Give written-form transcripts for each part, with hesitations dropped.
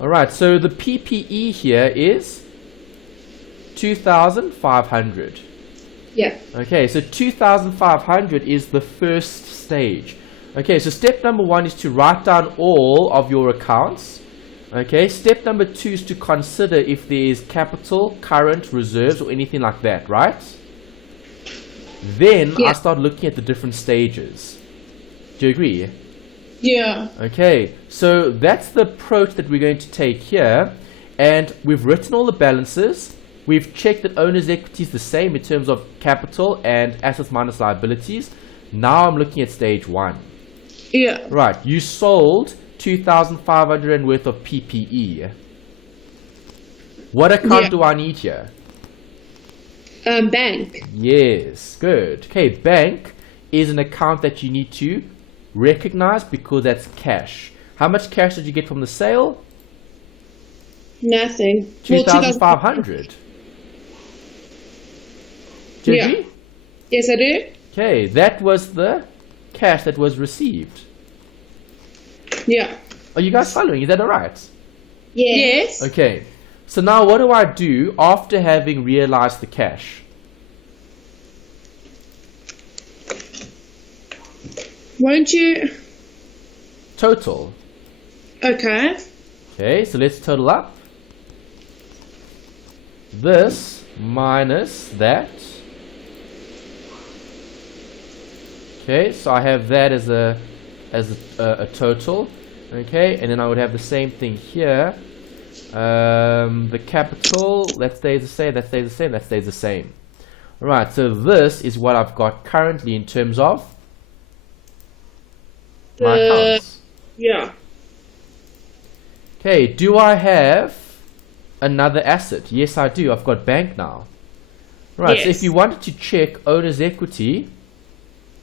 Alright, so the PPE here is 2,500. Yeah. Okay, so 2,500 is the first stage. Okay, so step number 1 is to write down all of your accounts. Okay, step number 2 is to consider if there is capital, current, reserves, or anything like that, right? Then I start looking at the different stages. Do you agree? Yeah. Okay, so that's the approach that we're going to take here. And we've written all the balances. We've checked that owner's equity is the same in terms of capital and assets minus liabilities. Now I'm looking at stage 1. Yeah. Right, you sold 2,500 worth of PPE. What account do I need here? Bank. Yes, good. Okay, bank is an account that you need to recognize because that's cash. How much cash did you get from the sale? Nothing. 2,500. Do you agree? Yes, I do. Okay, that was the cash that was received. Yeah. Are you guys following? Is that alright? Yes. Okay, so now what do I do after having realized the cash? Won't you? Total. Okay. Okay, so let's total up. This minus that. Okay, so I have that as a total. Okay, and then I would have the same thing here. The capital, that stays the same, that stays the same, that stays the same. Alright, so this is what I've got currently in terms of my accounts. Yeah. Okay, do I have another asset? Yes, I do. I've got bank now. Right, so if you wanted to check owner's equity,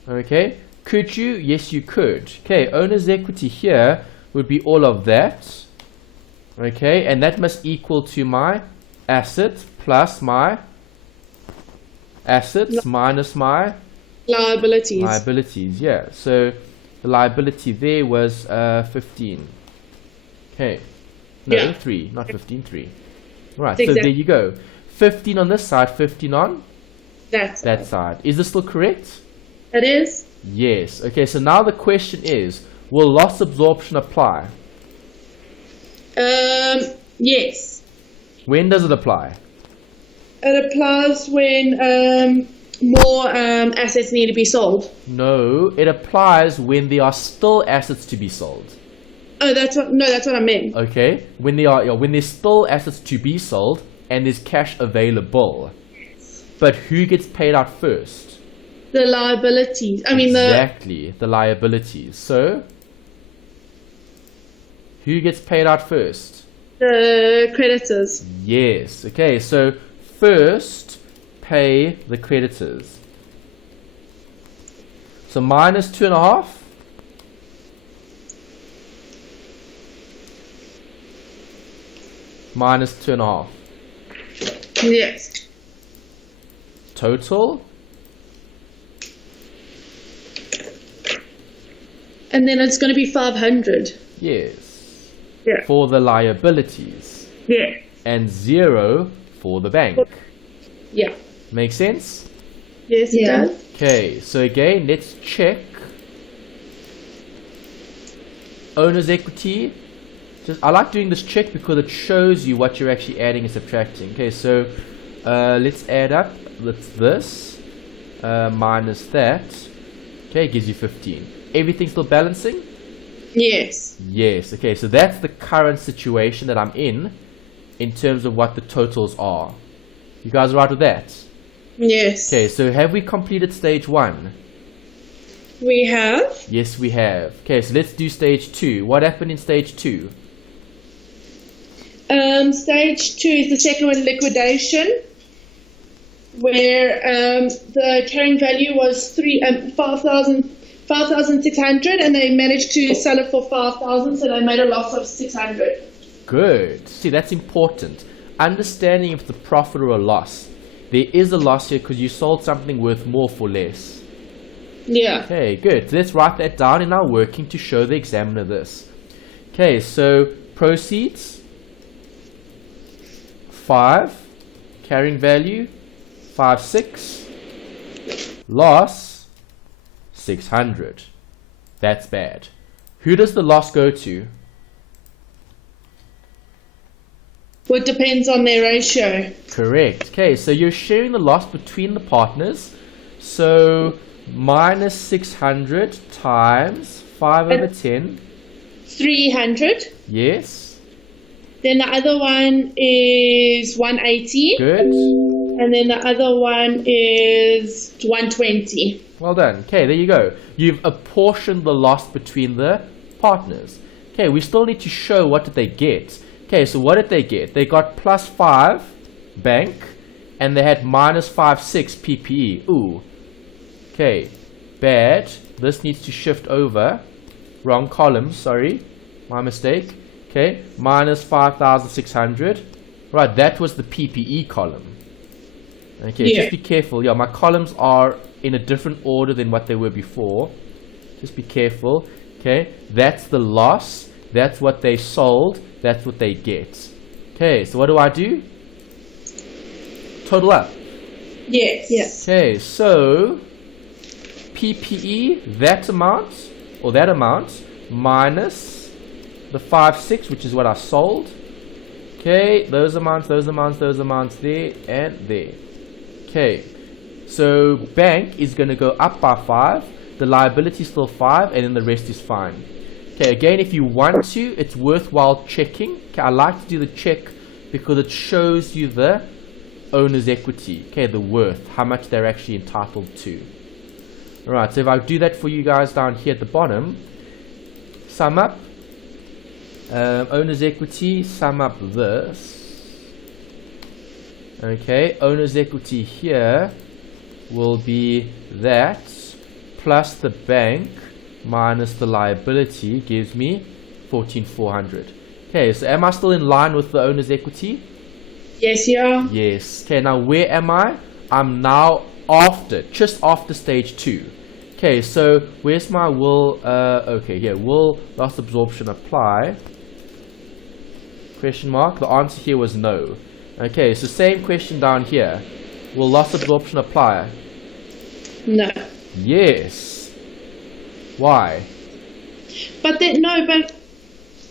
okay, could you? Yes, you could. Okay, owner's equity here would be all of that. Okay, and that must equal to my asset plus my assets minus my liabilities. Liabilities, yeah. So the liability there was 15. Okay. No, 3, not 15, 3. Right, so there you go. 15 on this side, 15 on that side. Is this still correct? It is. Yes. Okay, so now the question is, will loss absorption apply? Yes. When does it apply? It applies when more assets need to be sold. No, it applies when there are still assets to be sold. Oh, that's what I meant. Okay, when there's still assets to be sold and there's cash available. But who gets paid out first? The liabilities. Exactly, the liabilities. So, who gets paid out first? The creditors. Yes. Okay, so first pay the creditors. So minus 2.5. Minus 2.5. Yes. Total. And then it's going to be 500. Yes. Yeah. For the liabilities. Yeah. And 0 for the bank. Yeah. Make sense? Yes, it does. Okay, so again, let's check. Owner's equity. I like doing this check because it shows you what you're actually adding and subtracting. Okay, so let's add up. That's this minus that. Okay, gives you 15. Everything still balancing? Yes. Yes. Okay, so that's the current situation that I'm in terms of what the totals are. You guys are right with that? Yes. Okay, so have we completed stage 1? We have. Yes, we have. Okay, so let's do stage 2. What happened in stage 2? Stage 2 is the second one, liquidation, where the carrying value was 5,600, and they managed to sell it for 5,000, so they made a loss of 600. Good. See, that's important. Understanding if it's a profit or a loss. There is a loss here because you sold something worth more for less. Yeah. Okay, good. So let's write that down in our working to show the examiner this. Okay, so proceeds 5, carrying value 56, loss 600. That's bad. Who does the loss go to? Well, it depends on their ratio. Correct. Okay, so you're sharing the loss between the partners. So minus 600 times 5 over 10. 300. Yes. Then the other one is 180. Good. And then the other one is 120. Well done. Okay, there you go. You've apportioned the loss between the partners. Okay, we still need to show what did they get. Okay, so what did they get? They got plus 5 bank, and they had minus 5.6 PPE. Ooh. Okay, bad. This needs to shift over. Wrong column, sorry. My mistake. Okay, minus 5,600. Right, that was the PPE column. Okay, Yeah. just be careful. Yeah, my columns are in a different order than what they were before. Just be careful. Okay, that's the loss. That's what they sold. That's what they get. Okay, so what do? Total up. Yes. Yes. Okay, so PPE, that amount, minus the 5.6, which is what I sold. Okay, those amounts there, and there. Okay, so bank is going to go up by 5, the liability is still 5, and then the rest is fine. Okay, again, if you want to, it's worthwhile checking. Okay, I like to do the check because it shows you the owner's equity, okay, the worth, how much they're actually entitled to. Alright, so if I do that for you guys down here at the bottom, sum up, owner's equity, sum up this. Okay, owner's equity here will be that plus the bank minus the liability gives me 14,400. Okay, so am I still in line with the owner's equity? Yes, you are. Yes. Okay, now where am I? I'm now just after stage 2. Okay, so where's my will? Okay, here, will loss absorption apply? Question mark. The answer here was no. Okay, so same question down here. Will loss absorption apply? No. Yes. Why? But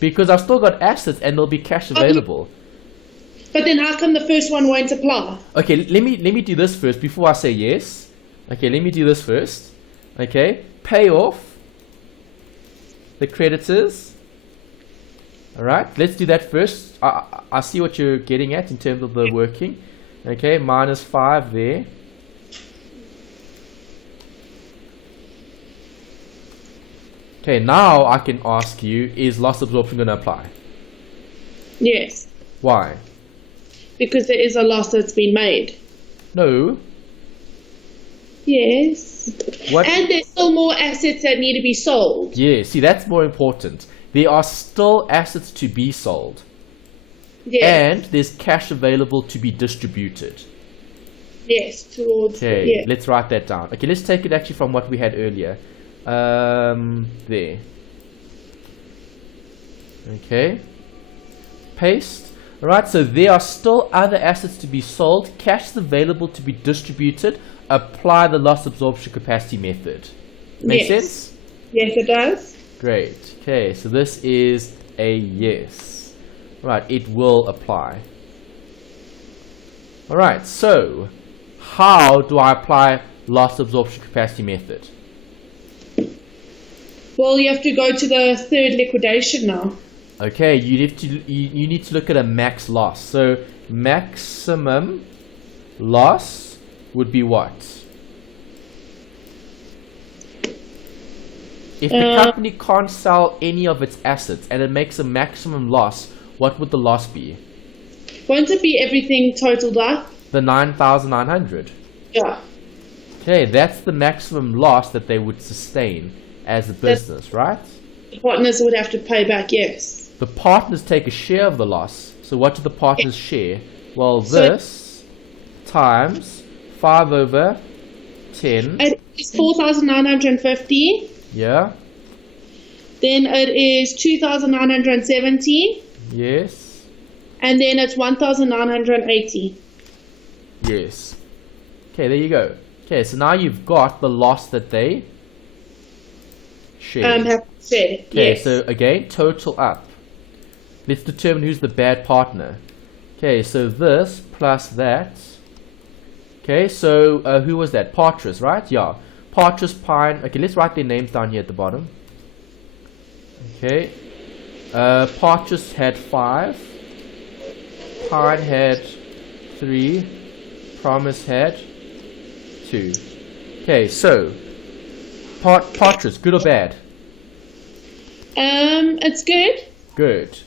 Because I've still got assets and there'll be cash available. But then how come the first one won't apply? Okay, let me do this first before I say yes. Okay, let me do this first. Okay, pay off the creditors. Alright, let's do that first. I see what you're getting at in terms of the working. Okay, minus 5 there. Okay, now I can ask you, is loss absorption going to apply? Yes. Why? Because there is a loss that's been made. No. Yes. What? And there's still more assets that need to be sold. Yeah, see, that's more important. There are still assets to be sold. Yes. And there's cash available to be distributed. Yes, towards. Okay, Yeah. let's write that down. Okay, let's take it actually from what we had earlier. There. Okay. Paste. Alright, so there are still other assets to be sold. Cash is available to be distributed. Apply the loss absorption capacity method. Make sense? Yes, it does. Great. Okay, so this is a yes. Right, it will apply. Alright, so how do I apply loss absorption capacity method? Well, you have to go to the third liquidation now. Okay, you need to look at a max loss. So maximum loss would be what? If the company can't sell any of its assets and it makes a maximum loss, what would the loss be? Won't it be everything totaled up? The 9,900. Yeah. Okay, that's the maximum loss that they would sustain as a business, right? The partners would have to pay back, yes. The partners take a share of the loss. So what do the partners share? Well, So- this times 5 over 10. It is 4,950. Yeah. Then it is 2,970. Yes. and then it's 1,980. Yes. Okay, there you go. Okay, so now you've got the loss that they shared. Have shared. Okay, Yes. so again, total up. Let's determine who's the bad partner. Okay, so this plus that. Okay, so who was that? Partridge, right? Yeah. Partridge, Pine. Okay, let's write their names down here at the bottom. Okay. Partridge had 5. Pine had 3. Promise had 2. Okay, so Partridge, good or bad? It's good. Good.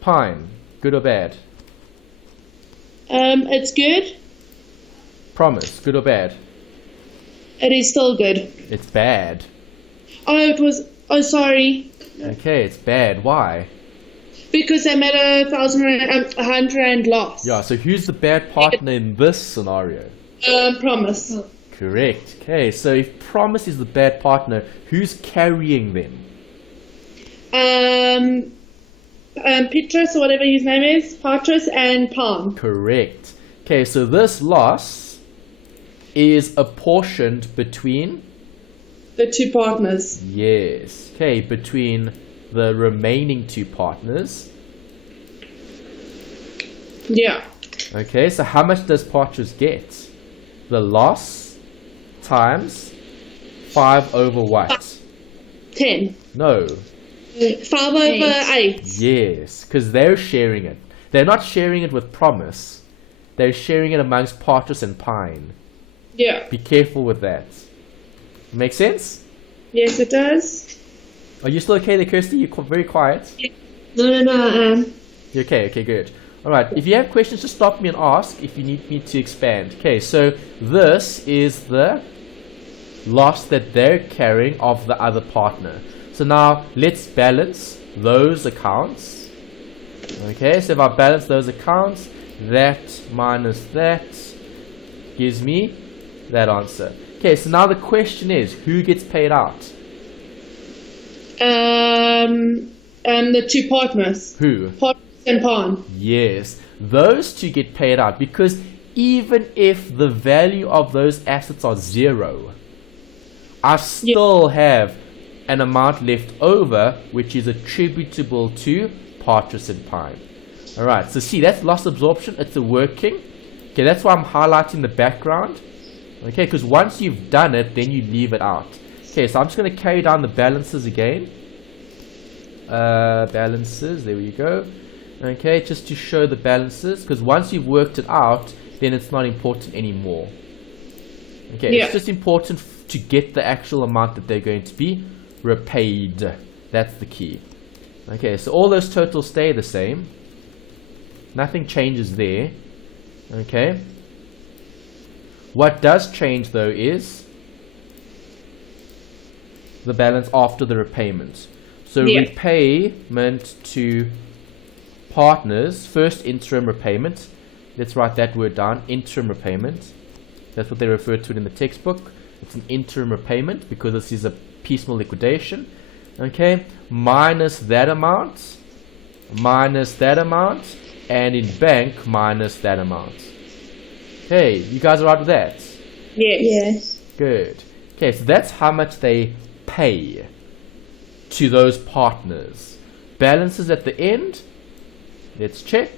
Pine, good or bad? It's good. Promise, good or bad? It is still good. It's bad. Oh, it was. Oh, sorry. Okay, it's bad. Why? Because they made 100 rand loss. Yeah, so who's the bad partner in this scenario? Promise. Correct. Okay, so if Promise is the bad partner, who's carrying them? Petrus or whatever his name is, Petrus and Palm. Correct. Okay, so this loss is apportioned between? The two partners. Yes. Okay, between the remaining two partners. Yeah. Okay, so how much does Partridge get? The loss times 5 over what? 10. No. 5 over 8. Yes, because they're sharing it. They're not sharing it with Promise. They're sharing it amongst Partridge and Pine. Yeah. Be careful with that. Make sense? Yes, it does. Are you still okay there, Kirsty? You're very quiet. No. You're okay? Okay, good. Alright, if you have questions, just stop me and ask if you need me to expand. Okay, so this is the loss that they're carrying of the other partner. So now, let's balance those accounts. Okay, so if I balance those accounts, that minus that gives me that answer. Okay, so now the question is, who gets paid out? The two partners. Who? Partners and Palm. Yes, those two get paid out because even if the value of those assets are 0, I still have an amount left over which is attributable to Partridge and Pine. Alright, so see, that's loss absorption. It's a working. Okay, that's why I'm highlighting the background. Okay, because once you've done it, then you leave it out. Okay, so I'm just going to carry down the balances again. Balances, there we go. Okay, just to show the balances, because once you've worked it out, then it's not important anymore. Okay, it's just important to get the actual amount that they're going to be repaid. That's the key. Okay, so all those totals stay the same. Nothing changes there. Okay. What does change though is the balance after the repayment. So repayment to partners, first interim repayment. Let's write that word down, interim repayment. That's what they refer to it in the textbook. It's an interim repayment because this is a piecemeal liquidation. Okay, minus that amount, and in bank, minus that amount. Okay, you guys are right with that? Yes. Good. Okay, so that's how much they pay to those partners. Balances at the end. Let's check.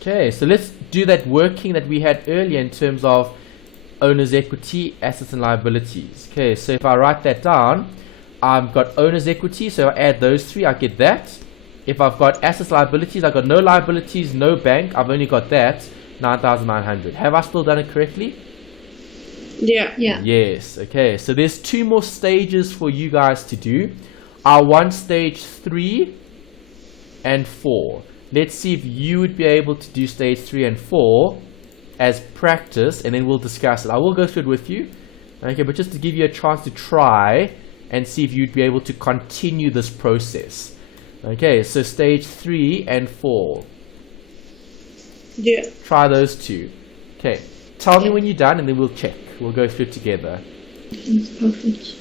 Okay, so let's do that working that we had earlier in terms of owner's equity, assets and liabilities. Okay, so if I write that down, I've got owner's equity, so I add those three, I get that. If I've got assets, liabilities, I've got no liabilities, no bank, I've only got that, 9,900. Have I still done it correctly? Yeah. Yes, okay, so there's 2 more stages for you guys to do. I want stage 3 and 4. Let's see if you would be able to do stage 3 and 4 as practice, and then we'll discuss it. I will go through it with you, okay, but just to give you a chance to try and see if you'd be able to continue this process. Okay, so stage 3 and 4. Yeah. Try those two. Okay. Tell me when you're done and then we'll check. We'll go through it together. Perfect.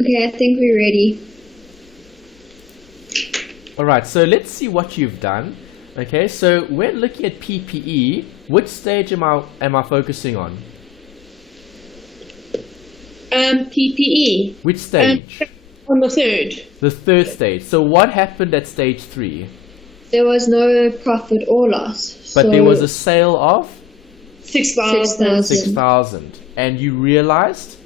Okay, I think we're ready. Alright, so let's see what you've done. Okay, so when looking at PPE, which stage am I focusing on? PPE. Which stage? On the third. The third stage. So what happened at stage 3? There was no profit or loss. But there was a sale of 6,000. 6,000. And you realized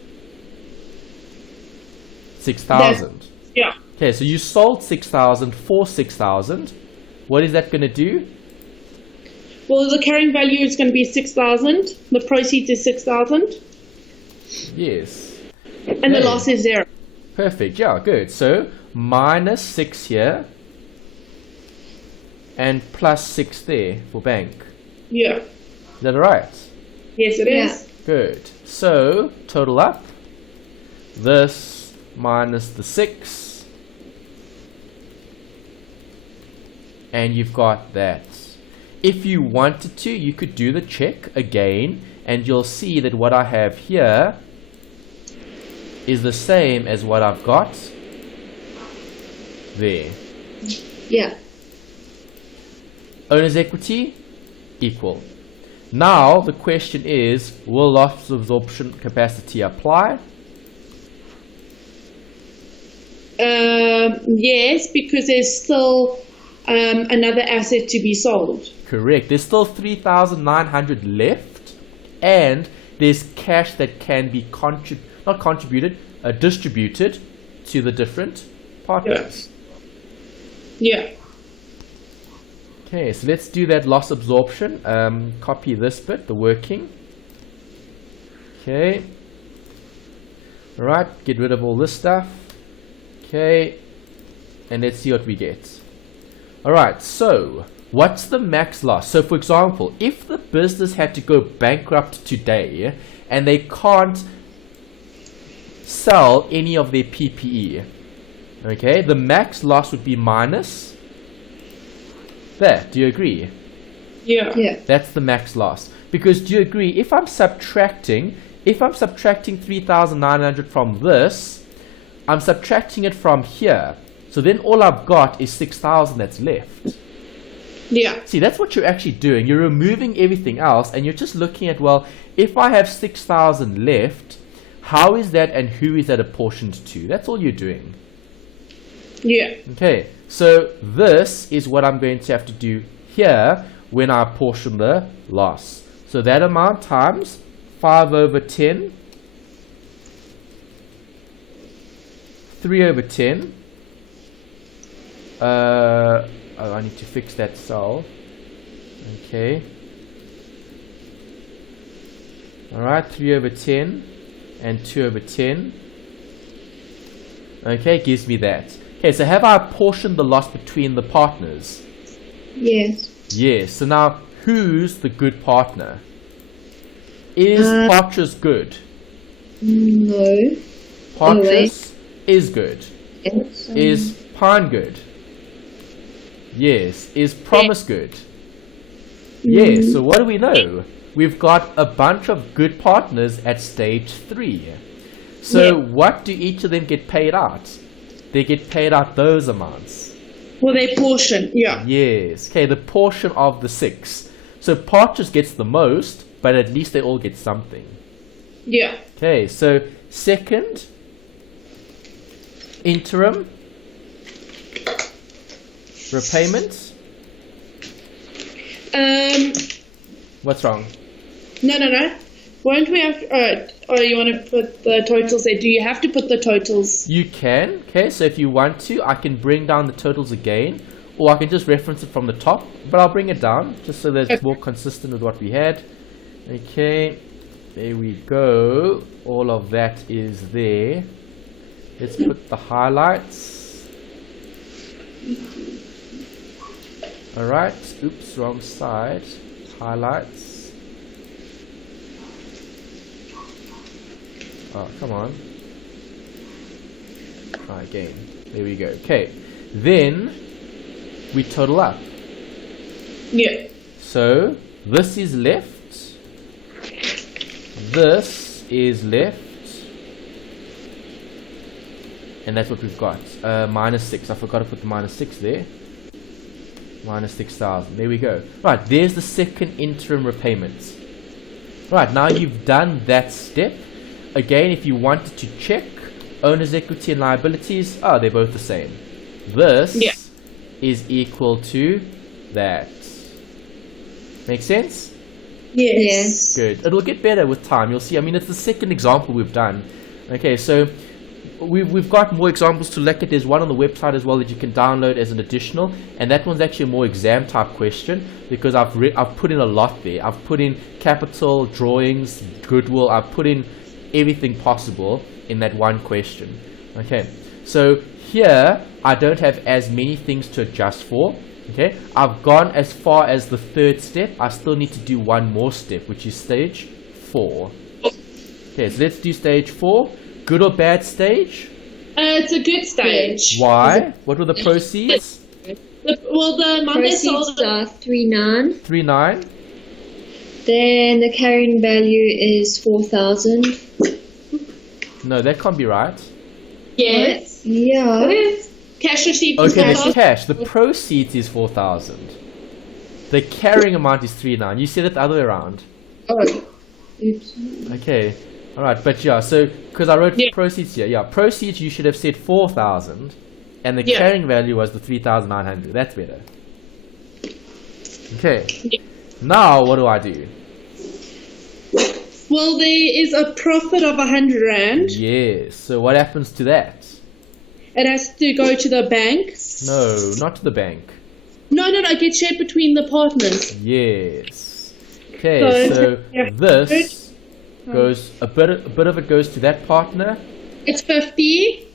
6,000. Yeah. Okay, so you sold 6,000 for 6,000. What is that going to do? Well, the carrying value is going to be 6,000. The proceeds is 6,000. Yes. And the loss is 0. Perfect. Yeah, good. So minus 6 here and plus 6 there for bank. Yeah. Is that right? Yes, it is. Good. So total up. This minus the 6. And you've got that. If you wanted to, you could do the check again, and you'll see that what I have here is the same as what I've got there. Yeah. Owner's equity equal. Now the question is, will loss absorption capacity apply? Yes, because there's still another asset to be sold. Correct. There's still 3,900 left, and there's cash that can be distributed to the different partners. Yeah. Okay, so let's do that loss absorption. Copy this bit, the working. Okay. Alright, get rid of all this stuff. Okay. And let's see what we get. Alright, so what's the max loss? So for example, if the business had to go bankrupt today and they can't sell any of their PPE, okay, the max loss would be minus that. Do you agree? Yeah. Yeah. That's the max loss. Because do you agree, if I'm subtracting 3,900 from this, I'm subtracting it from here. So then all I've got is 6,000 that's left. Yeah. See, that's what you're actually doing. You're removing everything else and you're just looking at, well, if I have 6,000 left, how is that and who is that apportioned to? That's all you're doing. Yeah. Okay, so this is what I'm going to have to do here when I apportion the loss. So that amount times 5 over 10, 3 over 10. I need to fix that cell. Okay. Alright, 3 over 10 and 2 over 10. Okay, gives me that. Okay, so have I apportioned the loss between the partners? Yes. Yes, so now who's the good partner? Is Partridge good? No. Partridge is good. Yes. Is Pine good? Yes. Is Promise good? Yes. So what do we know? We've got a bunch of good partners at stage 3. So what do each of them get paid out? They get paid out those amounts. Well, they portion. Yeah. Yes. Okay, the portion of the 6. So Partridge gets the most, but at least they all get something. Yeah. Okay, so second interim repayment. What's wrong? No. Won't we have? You want to put the totals there? Do you have to put the totals? You can. Okay, so if you want to, I can bring down the totals again, or I can just reference it from the top. But I'll bring it down just so that it's more consistent with what we had. Okay, there we go. All of that is there. Let's put the highlights. Alright, oops, wrong side. Highlights. Oh, come on. Again. There we go. Okay. Then we total up. Yeah. So this is left. This is left. And that's what we've got. Minus 6. I forgot to put the minus 6 there. Minus 6,000. There we go. Right, there's the second interim repayment. Right, now you've done that step. Again, if you wanted to check owner's equity and liabilities, they're both the same. This is equal to that. Make sense? Yes. Good. It'll get better with time. You'll see. I mean, it's the second example we've done. Okay, so we've got more examples to look at. There's one on the website as well that you can download as an additional, and that one's actually a more exam type question because I've put in a lot there. I've put in capital, drawings, goodwill. I've put in everything possible in that one question. Okay, so here I don't have as many things to adjust for. Okay, I've gone as far as the third step. I still need to do one more step, which is stage 4. Okay, so let's do stage 4. Good or bad stage? It's a good stage. Why? What were the proceeds? The amount they sold Proceeds are 3,900. 3,900. Then the carrying value is 4,000. No, that can't be right. Yes. Yeah. Cash received. Okay, that's cash. The proceeds is 4,000. The carrying amount is 3,900. You said it the other way around. Oh. Oops. Okay. Alright, but yeah, so, because I wrote proceeds here. Yeah, proceeds you should have said 4,000. And the carrying value was the 3,900. That's better. Okay. Yeah. Now, what do I do? Well, there is a profit of 100 Rand. Yes. So what happens to that? It has to go to the banks. No, not to the bank. No, I get shared between the partners. Yes. Okay, so this goes a bit of it goes to that partner. It's 50,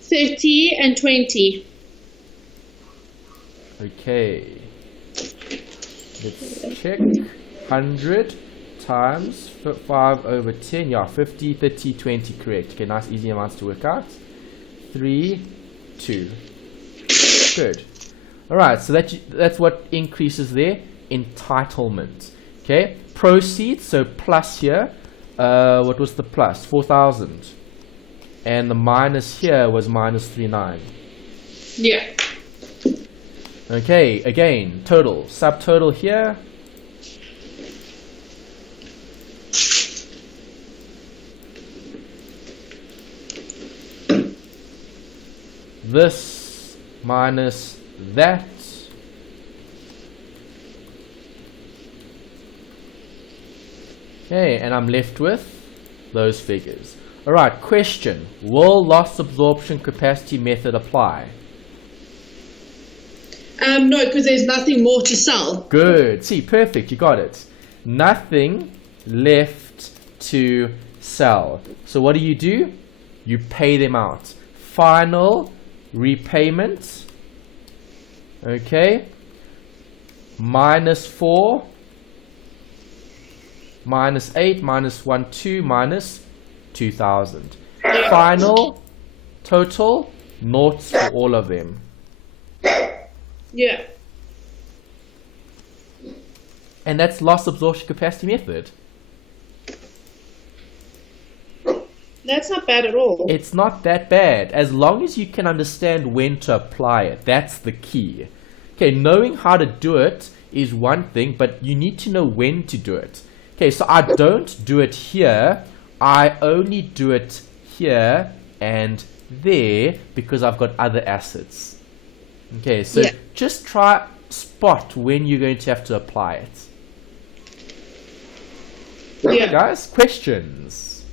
30, and 20. Okay. Let's check. 100 times 5 over 10. Yeah, 50, 30, 20. Correct. Okay, nice easy amounts to work out. 3, 2. Good. Alright, so that's what increases there. Entitlement. Okay, proceeds, so plus here. What was the plus? 4,000. And the minus here was minus 3,900. Yeah. Okay, again, total. Subtotal here. This minus that. Okay, and I'm left with those figures. Alright, question. Will loss absorption capacity method apply? No, because there's nothing more to sell. Good. See, perfect. You got it. Nothing left to sell. So what do? You pay them out. Final repayment. Okay. Minus 4. Minus 8. Minus 1, 2. Minus 2,000. Final total. Noughts for all of them. Yeah. And that's loss absorption capacity method. That's not bad at all. It's not that bad, as long as you can understand when to apply it. That's the key. Okay, knowing how to do it is one thing, but you need to know when to do it. Okay, so I don't do it here. I only do it here and there because I've got other assets. Okay, so just try spot when you're going to have to apply it. Yeah. Guys, questions?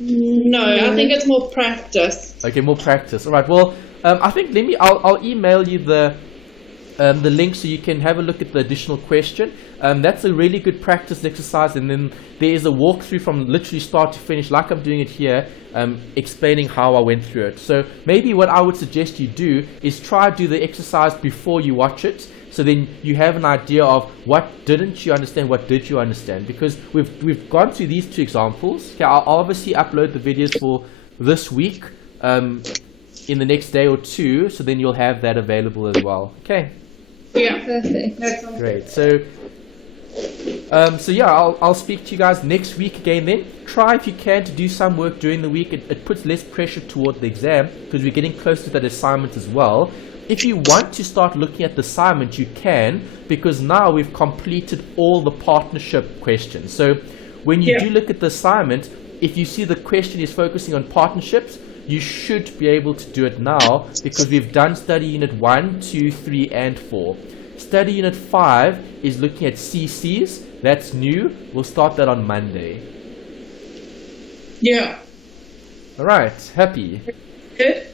No, I think it's more practice. Okay, more practice. All right. Well, I think I'll email you the the link so you can have a look at the additional question. That's a really good practice exercise, and then there is a walkthrough from literally start to finish, like I'm doing it here, explaining how I went through it. So maybe what I would suggest you do is try to do the exercise before you watch it, so then you have an idea of what didn't you understand, what did you understand, because we've gone through these two examples. Okay, I'll obviously upload the videos for this week in the next day or two, so then you'll have that available as well. Okay. Yeah. Perfect. That sounds Great. So yeah, I'll speak to you guys next week again then. Try if you can to do some work during the week. It puts less pressure toward the exam because we're getting close to that assignment as well. If you want to start looking at the assignment, you can, because now we've completed all the partnership questions. So when you do look at the assignment, if you see the question is focusing on partnerships, you should be able to do it now because we've done study unit 1, 2, 3, and 4. Study unit 5 is looking at CCs. That's new. We'll start that on Monday. Yeah. All right. Happy? Good.